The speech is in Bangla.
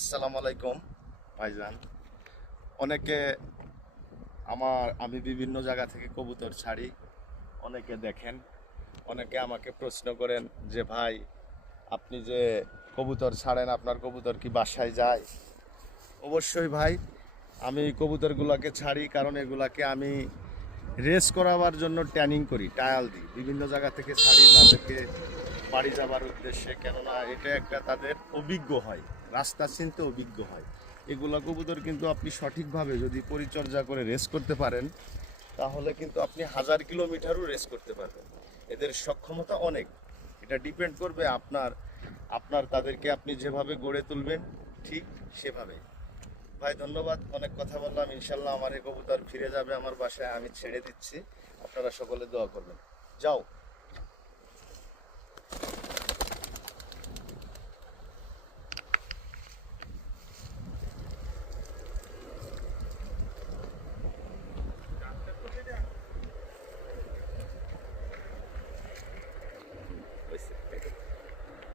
আসসালামু আলাইকুম ভাইজান। অনেকে আমি বিভিন্ন জায়গা থেকে কবুতর ছাড়ি। অনেকে দেখেন, অনেকে আমাকে প্রশ্ন করেন যে ভাই, আপনি যে কবুতর ছাড়েন আপনার কবুতর কি বাসায় যায়? অবশ্যই ভাই, আমি কবুতরগুলোকে ছাড়ি কারণ এগুলাকে আমি রেস করাবার জন্য ট্রেনিং করি, ট্রায়াল দিই। বিভিন্ন জায়গা থেকে ছাড়ি তাদেরকে বাড়ি যাবার উদ্দেশ্যে, কেননা এটা একটা তাদের অভিজ্ঞ হয়, রাস্তা চিনতে অভিজ্ঞ হয়। এগুলা কবুতর কিন্তু আপনি সঠিকভাবে যদি পরিচর্যা করে রেস করতে পারেন, তাহলে কিন্তু আপনি 1000 কিলোমিটারও রেস করতে পারবেন। এদের সক্ষমতা অনেক। এটা ডিপেন্ড করবে আপনার আপনার তাদেরকে আপনি যেভাবে গড়ে তুলবেন, ঠিক সেভাবে। ভাই ধন্যবাদ, অনেক কথা বললাম। ইনশাল্লাহ আমার এই কবুতর ফিরে যাবে আমার বাসায়, আমি ছেড়ে দিচ্ছি। আপনারা সকলে দোয়া করবেন। যাও।